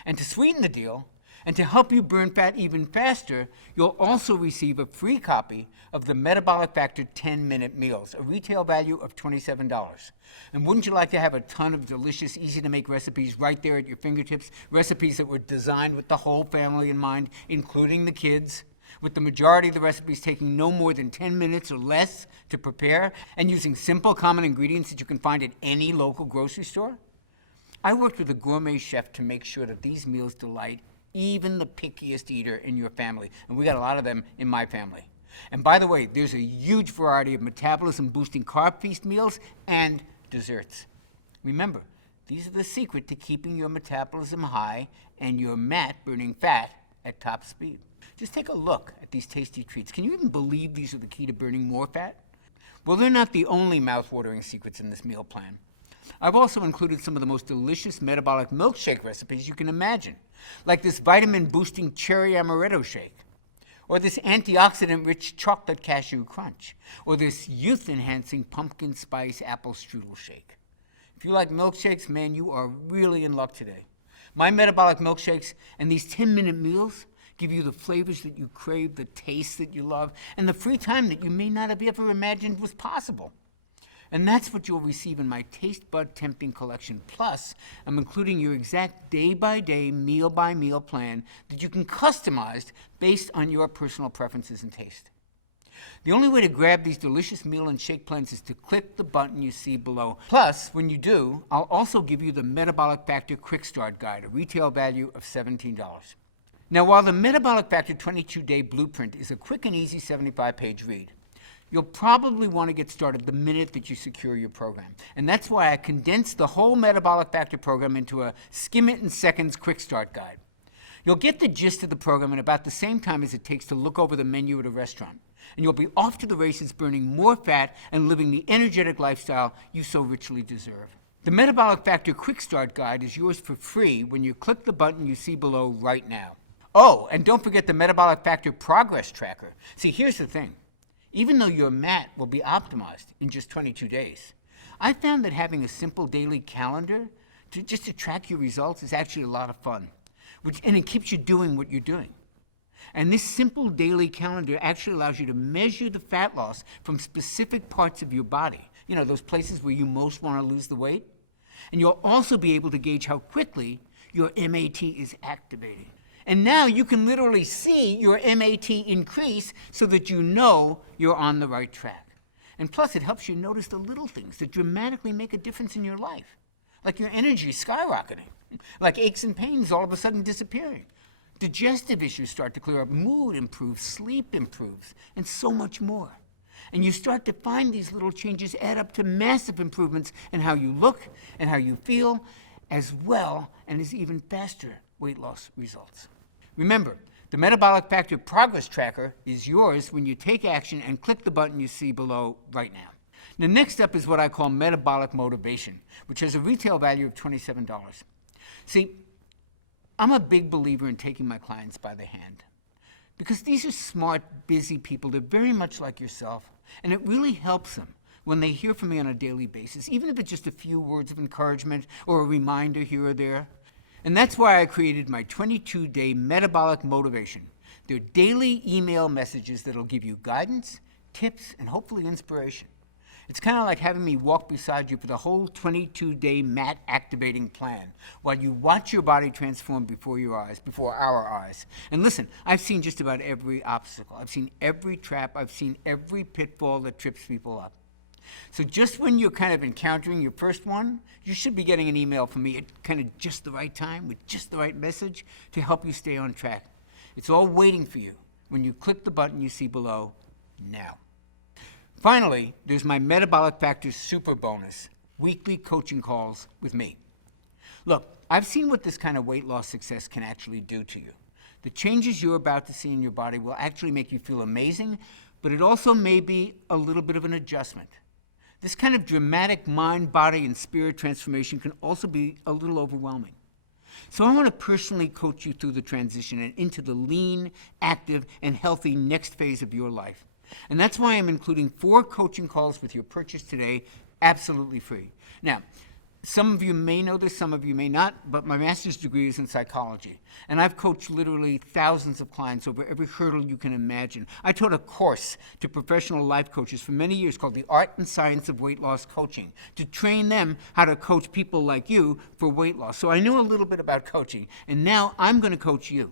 And to sweeten the deal, and to help you burn fat even faster, you'll also receive a free copy of the Metabolic Factor 10-Minute Meals, a retail value of $27. And wouldn't you like to have a ton of delicious, easy-to-make recipes right there at your fingertips, recipes that were designed with the whole family in mind, including the kids, with the majority of the recipes taking no more than 10 minutes or less to prepare, and using simple, common ingredients that you can find at any local grocery store? I worked with a gourmet chef to make sure that these meals delight even the pickiest eater in your family. And we got a lot of them in my family. And by the way, there's a huge variety of metabolism-boosting carb feast meals and desserts. Remember, these are the secret to keeping your metabolism high and your burning fat at top speed. Just take a look at these tasty treats. Can you even believe these are the key to burning more fat? Well, they're not the only mouth-watering secrets in this meal plan. I've also included some of the most delicious metabolic milkshake recipes you can imagine, like this vitamin-boosting cherry amaretto shake, or this antioxidant-rich chocolate cashew crunch, or this youth-enhancing pumpkin spice apple strudel shake. If you like milkshakes, man, you are really in luck today. My metabolic milkshakes and these 10-minute meals give you the flavors that you crave, the taste that you love, and the free time that you may not have ever imagined was possible. And that's what you'll receive in my Taste Bud Tempting Collection. Plus, I'm including your exact day-by-day, meal-by-meal plan that you can customize based on your personal preferences and taste. The only way to grab these delicious meal and shake plans is to click the button you see below. Plus, when you do, I'll also give you the Metabolic Factor Quick Start Guide, a retail value of $17. Now, while the Metabolic Factor 22-Day Blueprint is a quick and easy 75-page read, you'll probably want to get started the minute that you secure your program. And that's why I condensed the whole Metabolic Factor program into a skim-it-in-seconds quick start guide. You'll get the gist of the program in about the same time as it takes to look over the menu at a restaurant. And you'll be off to the races burning more fat and living the energetic lifestyle you so richly deserve. The Metabolic Factor Quick Start Guide is yours for free when you click the button you see below right now. Oh, and don't forget the Metabolic Factor Progress Tracker. See, here's the thing. Even though your MAT will be optimized in just 22 days, I found that having a simple daily calendar to track your results is actually a lot of fun, and it keeps you doing what you're doing. And this simple daily calendar actually allows you to measure the fat loss from specific parts of your body, those places where you most want to lose the weight. And you'll also be able to gauge how quickly your MAT is activating. And now you can literally see your MAT increase so that you know you're on the right track. And plus, it helps you notice the little things that dramatically make a difference in your life, like your energy skyrocketing, like aches and pains all of a sudden disappearing. Digestive issues start to clear up, mood improves, sleep improves, and so much more. And you start to find these little changes add up to massive improvements in how you look and how you feel, as well and as even faster weight loss results. Remember, the Metabolic Factor Progress Tracker is yours when you take action and click the button you see below right now. Now, next up is what I call Metabolic Motivation, which has a retail value of $27. See, I'm a big believer in taking my clients by the hand because these are smart, busy people. They're very much like yourself, and it really helps them when they hear from me on a daily basis, even if it's just a few words of encouragement or a reminder here or there. And that's why I created my 22-day Metabolic Motivation. They're daily email messages that'll give you guidance, tips, and hopefully inspiration. It's kind of like having me walk beside you for the whole 22-day MAT activating plan while you watch your body transform before our eyes. And listen, I've seen just about every obstacle. I've seen every trap. I've seen every pitfall that trips people up. So just when you're kind of encountering your first one, you should be getting an email from me at kind of just the right time with just the right message to help you stay on track. It's all waiting for you when you click the button you see below now. Finally, there's my Metabolic Factor Super Bonus, weekly coaching calls with me. Look, I've seen what this kind of weight loss success can actually do to you. The changes you're about to see in your body will actually make you feel amazing, but it also may be a little bit of an adjustment. This kind of dramatic mind, body, and spirit transformation can also be a little overwhelming. So I want to personally coach you through the transition and into the lean, active, and healthy next phase of your life. And that's why I'm including 4 coaching calls with your purchase today, absolutely free. Now, some of you may know this, some of you may not, but my master's degree is in psychology. And I've coached literally thousands of clients over every hurdle you can imagine. I taught a course to professional life coaches for many years called The Art and Science of Weight Loss Coaching, to train them how to coach people like you for weight loss. So I knew a little bit about coaching, and now I'm going to coach you.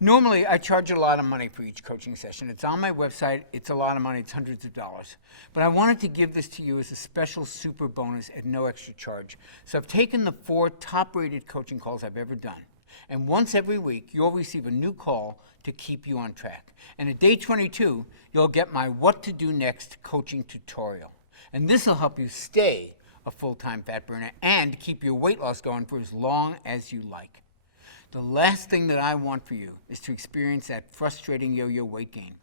Normally, I charge a lot of money for each coaching session. It's on my website. It's a lot of money. It's hundreds of dollars. But I wanted to give this to you as a special super bonus at no extra charge. So I've taken the 4 top-rated coaching calls I've ever done. And once every week, you'll receive a new call to keep you on track. And at day 22, you'll get my What to Do Next coaching tutorial. And this will help you stay a full-time fat burner and keep your weight loss going for as long as you like. The last thing that I want for you is to experience that frustrating yo-yo weight gain.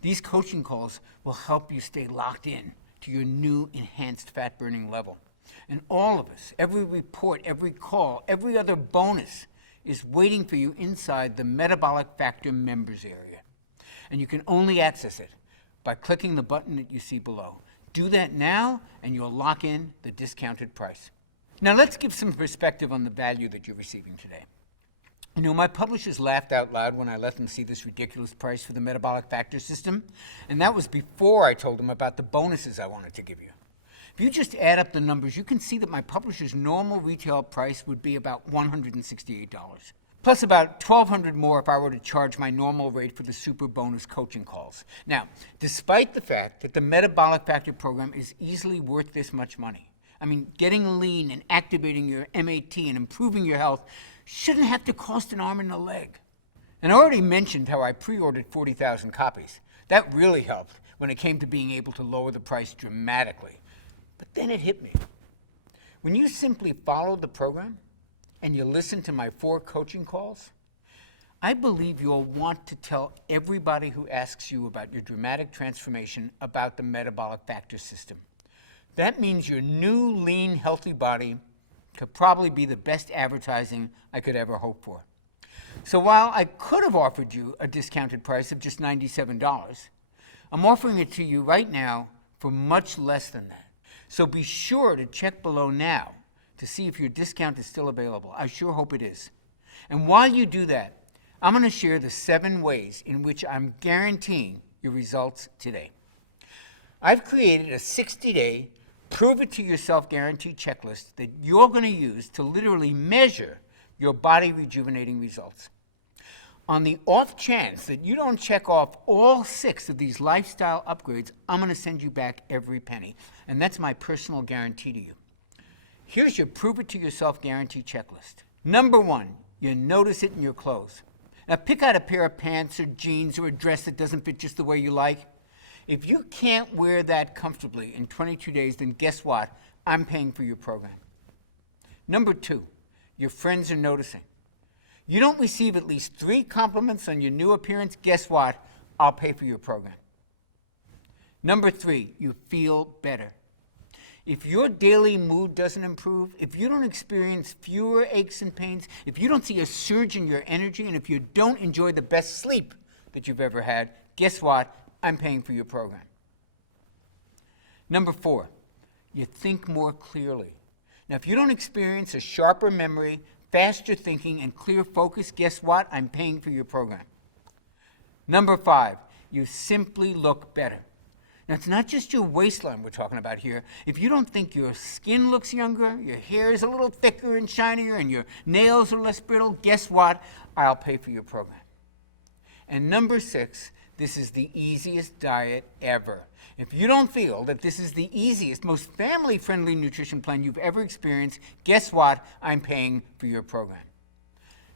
These coaching calls will help you stay locked in to your new enhanced fat burning level. And all of us, every report, every call, every other bonus is waiting for you inside the Metabolic Factor members area. And you can only access it by clicking the button that you see below. Do that now and you'll lock in the discounted price. Now let's give some perspective on the value that you're receiving today. You know, my publishers laughed out loud when I let them see this ridiculous price for the metabolic factor system, and that was before I told them about the bonuses I wanted to give you. If you just add up the numbers, you can see that my publisher's normal retail price would be about $168, plus about $1,200 more if I were to charge my normal rate for the super bonus coaching calls. Now, despite the fact that the metabolic factor program is easily worth this much money, I mean, getting lean and activating your MAT and improving your health shouldn't have to cost an arm and a leg. And I already mentioned how I pre-ordered 40,000 copies. That really helped when it came to being able to lower the price dramatically. But then it hit me. When you simply follow the program and you listen to my 4 coaching calls, I believe you'll want to tell everybody who asks you about your dramatic transformation about the metabolic factor system. That means your new, lean, healthy body could probably be the best advertising I could ever hope for. So while I could have offered you a discounted price of just $97, I'm offering it to you right now for much less than that. So be sure to check below now to see if your discount is still available. I sure hope it is. And while you do that, I'm going to share the 7 ways in which I'm guaranteeing your results today. I've created a 60-day prove it to yourself guarantee checklist that you're going to use to literally measure your body rejuvenating results. On the off chance that you don't check off all 6 of these lifestyle upgrades, I'm going to send you back every penny. And that's my personal guarantee to you. Here's your prove it to yourself guarantee checklist. Number 1, you notice it in your clothes. Now pick out a pair of pants or jeans or a dress that doesn't fit just the way you like. If you can't wear that comfortably in 22 days, then guess what? I'm paying for your program. Number 2, your friends are noticing. You don't receive at least 3 compliments on your new appearance, guess what? I'll pay for your program. Number 3, you feel better. If your daily mood doesn't improve, if you don't experience fewer aches and pains, if you don't see a surge in your energy, and if you don't enjoy the best sleep that you've ever had, guess what? I'm paying for your program. Number 4, you think more clearly. Now, if you don't experience a sharper memory, faster thinking, and clear focus, guess what? I'm paying for your program. Number 5, you simply look better. Now, it's not just your waistline we're talking about here. If you don't think your skin looks younger, your hair is a little thicker and shinier, and your nails are less brittle, guess what? I'll pay for your program. And number 6, this is the easiest diet ever. If you don't feel that this is the easiest, most family-friendly nutrition plan you've ever experienced, guess what? I'm paying for your program.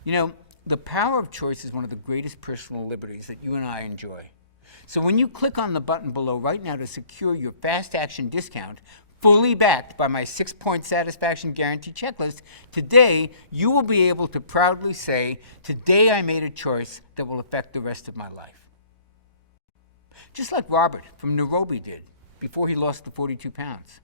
You know, the power of choice is one of the greatest personal liberties that you and I enjoy. So when you click on the button below right now to secure your fast action discount, fully backed by my 6-point satisfaction guarantee checklist, today you will be able to proudly say, today I made a choice that will affect the rest of my life. Just like Robert from Nairobi did before he lost the 42 pounds.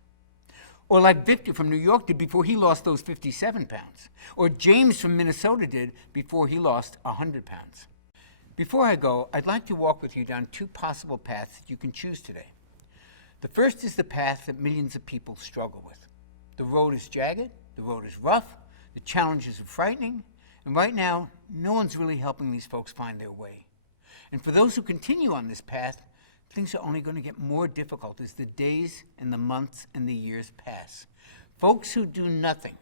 Or like Victor from New York did before he lost those 57 pounds. Or James from Minnesota did before he lost 100 pounds. Before I go, I'd like to walk with you down 2 possible paths that you can choose today. The first is the path that millions of people struggle with. The road is jagged, the road is rough, the challenges are frightening, and right now, no one's really helping these folks find their way. And for those who continue on this path, things are only going to get more difficult as the days and the months and the years pass. Folks who do nothing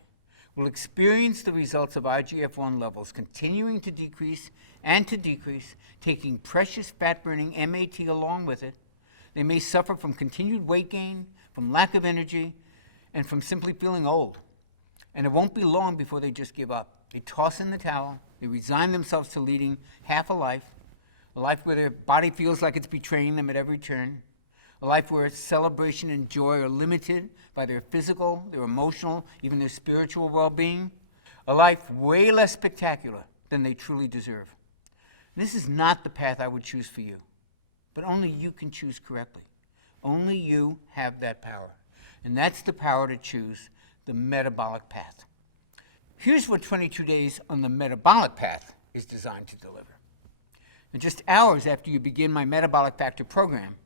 will experience the results of IGF-1 levels continuing to decrease, taking precious fat-burning MAT along with it. They may suffer from continued weight gain, from lack of energy, and from simply feeling old. And it won't be long before they just give up. They toss in the towel, they resign themselves to leading half a life where their body feels like it's betraying them at every turn, a life where celebration and joy are limited by their physical, their emotional, even their spiritual well-being, a life way less spectacular than they truly deserve. And this is not the path I would choose for you, but only you can choose correctly. Only you have that power, and that's the power to choose the metabolic path. Here's what 22 days on the metabolic path is designed to deliver. And just hours after you begin my metabolic factor program,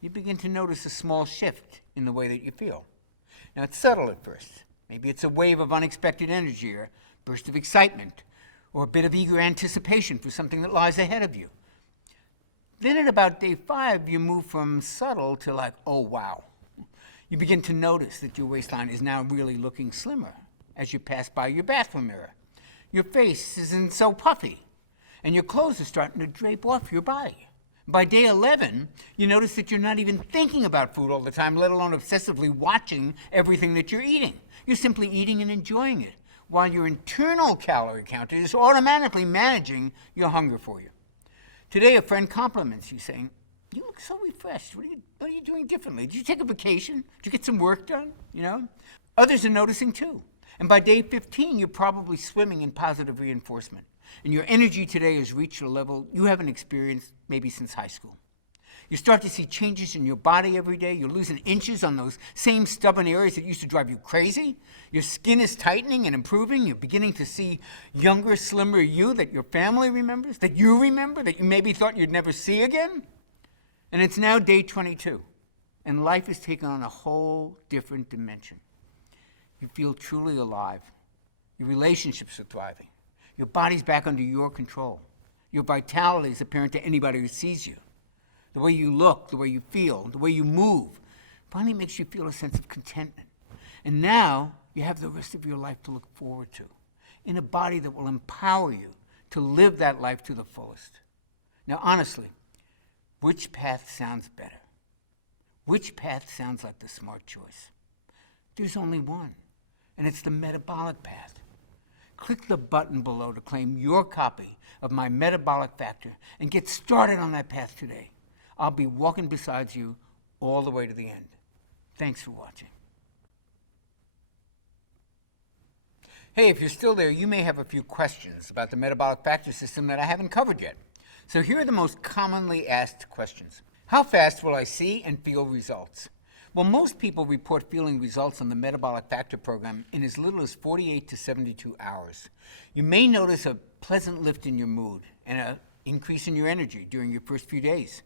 you begin to notice a small shift in the way that you feel. Now, it's subtle at first. Maybe it's a wave of unexpected energy or a burst of excitement, or a bit of eager anticipation for something that lies ahead of you. Then at about day 5, you move from subtle to like, oh wow. You begin to notice that your waistline is now really looking slimmer as you pass by your bathroom mirror. Your face isn't so puffy, and your clothes are starting to drape off your body. By day 11, you notice that you're not even thinking about food all the time, let alone obsessively watching everything that you're eating. You're simply eating and enjoying it, while your internal calorie counter is automatically managing your hunger for you. Today, a friend compliments you, saying, "You look so refreshed. What are you doing differently? Did you take a vacation? Did you get some work done?" Others are noticing too. And by day 15, you're probably swimming in positive reinforcement. And your energy today has reached a level you haven't experienced maybe since high school. You start to see changes in your body every day. You're losing inches on those same stubborn areas that used to drive you crazy. Your skin is tightening and improving. You're beginning to see younger, slimmer you that your family remembers, that you remember, that you maybe thought you'd never see again. And it's now day 22, and life has taken on a whole different dimension. You feel truly alive. Your relationships are thriving. Your body's back under your control. Your vitality is apparent to anybody who sees you. The way you look, the way you feel, the way you move finally makes you feel a sense of contentment. And now you have the rest of your life to look forward to, in a body that will empower you to live that life to the fullest. Now, honestly, which path sounds better? Which path sounds like the smart choice? There's only one, and it's the metabolic path. Click the button below to claim your copy of my Metabolic Factor and get started on that path today. I'll be walking beside you all the way to the end. Thanks for watching. Hey, if you're still there, you may have a few questions about the metabolic factor system that I haven't covered yet. So here are the most commonly asked questions. How fast will I see and feel results? Well, most people report feeling results on the Metabolic Factor program in as little as 48 to 72 hours. You may notice a pleasant lift in your mood and an increase in your energy during your first few days.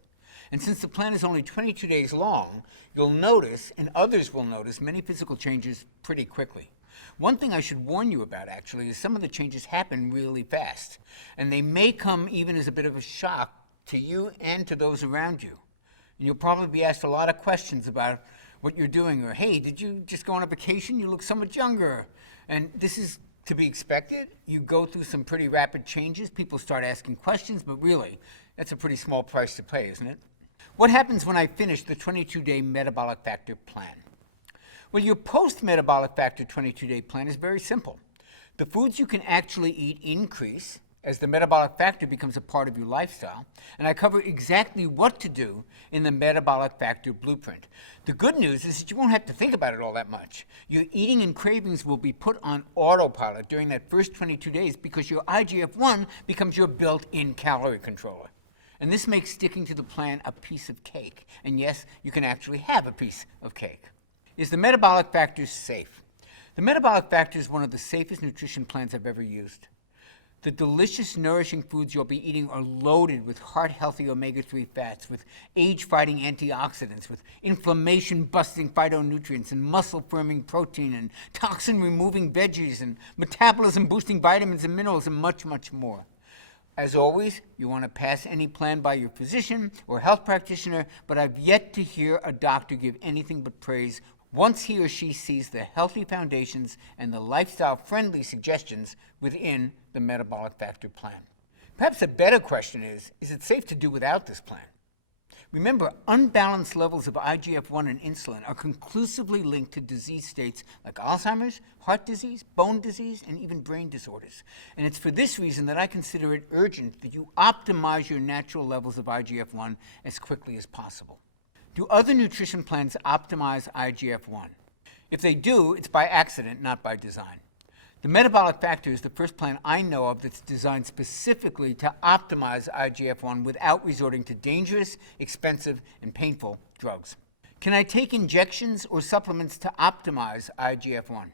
And since the plan is only 22 days long, you'll notice, and others will notice, many physical changes pretty quickly. One thing I should warn you about, actually, is some of the changes happen really fast, and they may come even as a bit of a shock to you and to those around you. And you'll probably be asked a lot of questions about what you're doing, or, hey, did you just go on a vacation? You look so much younger. And this is to be expected. You go through some pretty rapid changes. People start asking questions, but really, that's a pretty small price to pay, isn't it? What happens when I finish the 22-day Metabolic Factor plan? Well, your post-Metabolic Factor 22-day plan is very simple. The foods you can actually eat increase as the metabolic factor becomes a part of your lifestyle, and I cover exactly what to do in the Metabolic Factor blueprint. The good news is that you won't have to think about it all that much. Your eating and cravings will be put on autopilot during that first 22 days because your IGF-1 becomes your built-in calorie controller. And this makes sticking to the plan a piece of cake. And yes, you can actually have a piece of cake. Is the Metabolic Factor safe? The Metabolic Factor is one of the safest nutrition plans I've ever used. The delicious, nourishing foods you'll be eating are loaded with heart-healthy omega-3 fats, with age-fighting antioxidants, with inflammation-busting phytonutrients, and muscle-firming protein, and toxin-removing veggies, and metabolism-boosting vitamins and minerals, and much, much more. As always, you want to pass any plan by your physician or health practitioner, but I've yet to hear a doctor give anything but praise once he or she sees the healthy foundations and the lifestyle-friendly suggestions within the Metabolic Factor plan. Perhaps a better question is it safe to do without this plan? Remember, unbalanced levels of IGF-1 and insulin are conclusively linked to disease states like Alzheimer's, heart disease, bone disease, and even brain disorders. And it's for this reason that I consider it urgent that you optimize your natural levels of IGF-1 as quickly as possible. Do other nutrition plans optimize IGF-1? If they do, it's by accident, not by design. The Metabolic Factor is the first plan I know of that's designed specifically to optimize IGF-1 without resorting to dangerous, expensive, and painful drugs. Can I take injections or supplements to optimize IGF-1?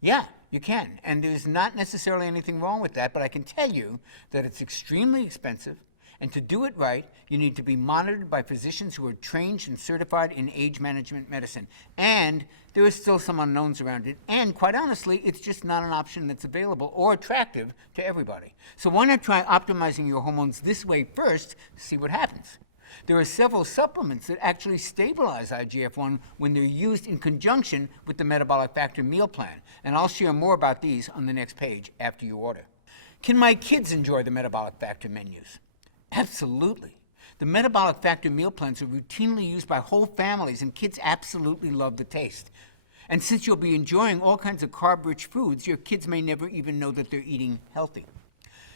Yeah, you can, and there's not necessarily anything wrong with that, but I can tell you that it's extremely expensive, And to do it right, you need to be monitored by physicians who are trained and certified in age management medicine. And there are still some unknowns around it. And quite honestly, it's just not an option that's available or attractive to everybody. So why not try optimizing your hormones this way first to see what happens? There are several supplements that actually stabilize IGF-1 when they're used in conjunction with the Metabolic Factor meal plan. And I'll share more about these on the next page after you order. Can my kids enjoy the Metabolic Factor menus? Absolutely. The Metabolic Factor meal plans are routinely used by whole families, and kids absolutely love the taste. And since you'll be enjoying all kinds of carb-rich foods, your kids may never even know that they're eating healthy.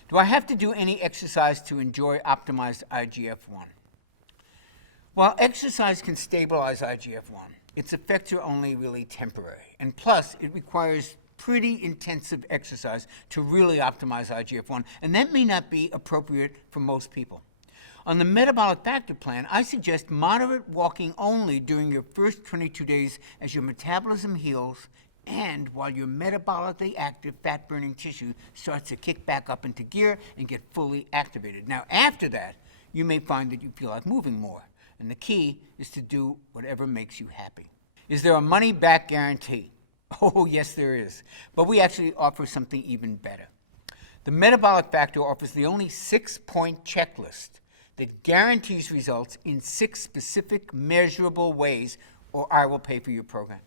Do I have to do any exercise to enjoy optimized IGF-1? While exercise can stabilize IGF-1, its effects are only really temporary. And plus, it requires pretty intensive exercise to really optimize IGF-1, and that may not be appropriate for most people. On the Metabolic Factor plan, I suggest moderate walking only during your first 22 days as your metabolism heals and while your metabolically active fat-burning tissue starts to kick back up into gear and get fully activated. Now, after that, you may find that you feel like moving more. And the key is to do whatever makes you happy. Is there a money-back guarantee? Oh, yes, there is. But we actually offer something even better. The Metabolic Factor offers the only 6-point checklist that guarantees results in 6 specific measurable ways, or I will pay for your program.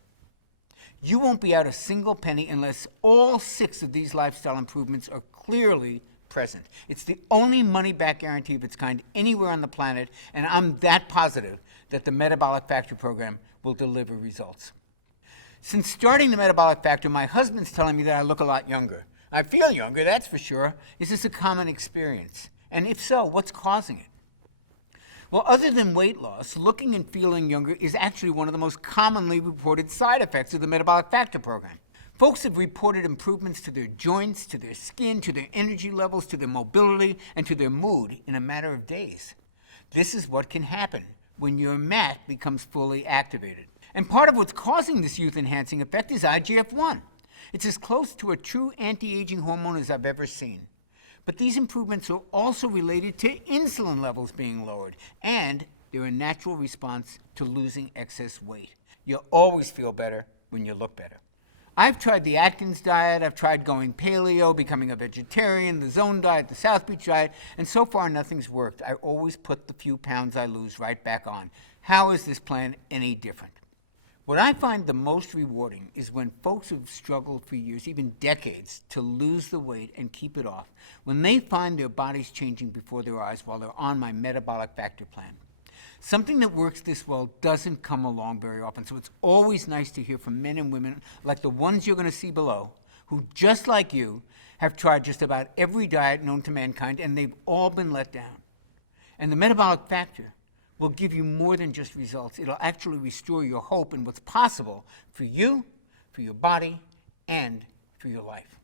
You won't be out a single penny unless all 6 of these lifestyle improvements are clearly present. It's the only money-back guarantee of its kind anywhere on the planet, and I'm that positive that the Metabolic Factor program will deliver results. Since starting the Metabolic Factor, my husband's telling me that I look a lot younger. I feel younger, that's for sure. Is this a common experience? And if so, what's causing it? Well, other than weight loss, looking and feeling younger is actually one of the most commonly reported side effects of the Metabolic Factor program. Folks have reported improvements to their joints, to their skin, to their energy levels, to their mobility, and to their mood in a matter of days. This is what can happen when your MAT becomes fully activated. And part of what's causing this youth-enhancing effect is IGF-1. It's as close to a true anti-aging hormone as I've ever seen. But these improvements are also related to insulin levels being lowered, and they're a natural response to losing excess weight. You'll always feel better when you look better. I've tried the Atkins diet, I've tried going paleo, becoming a vegetarian, the Zone diet, the South Beach diet, and so far nothing's worked. I always put the few pounds I lose right back on. How is this plan any different? What I find the most rewarding is when folks who've struggled for years, even decades, to lose the weight and keep it off, when they find their bodies changing before their eyes while they're on my Metabolic Factor plan. Something that works this well doesn't come along very often, so it's always nice to hear from men and women like the ones you're going to see below, who, just like you, have tried just about every diet known to mankind, and they've all been let down. And the Metabolic Factor will give you more than just results. It'll actually restore your hope in what's possible for you, for your body, and for your life.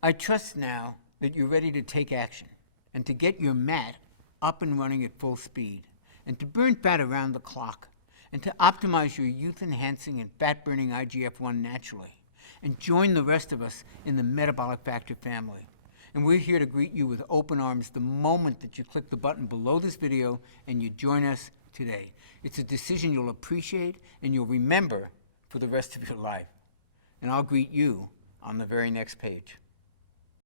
I trust now that you're ready to take action and to get your MAT up and running at full speed, and to burn fat around the clock, and to optimize your youth-enhancing and fat-burning IGF-1 naturally, and join the rest of us in the Metabolic Factor family. And we're here to greet you with open arms the moment that you click the button below this video and you join us today. It's a decision you'll appreciate and you'll remember for the rest of your life. And I'll greet you on the very next page.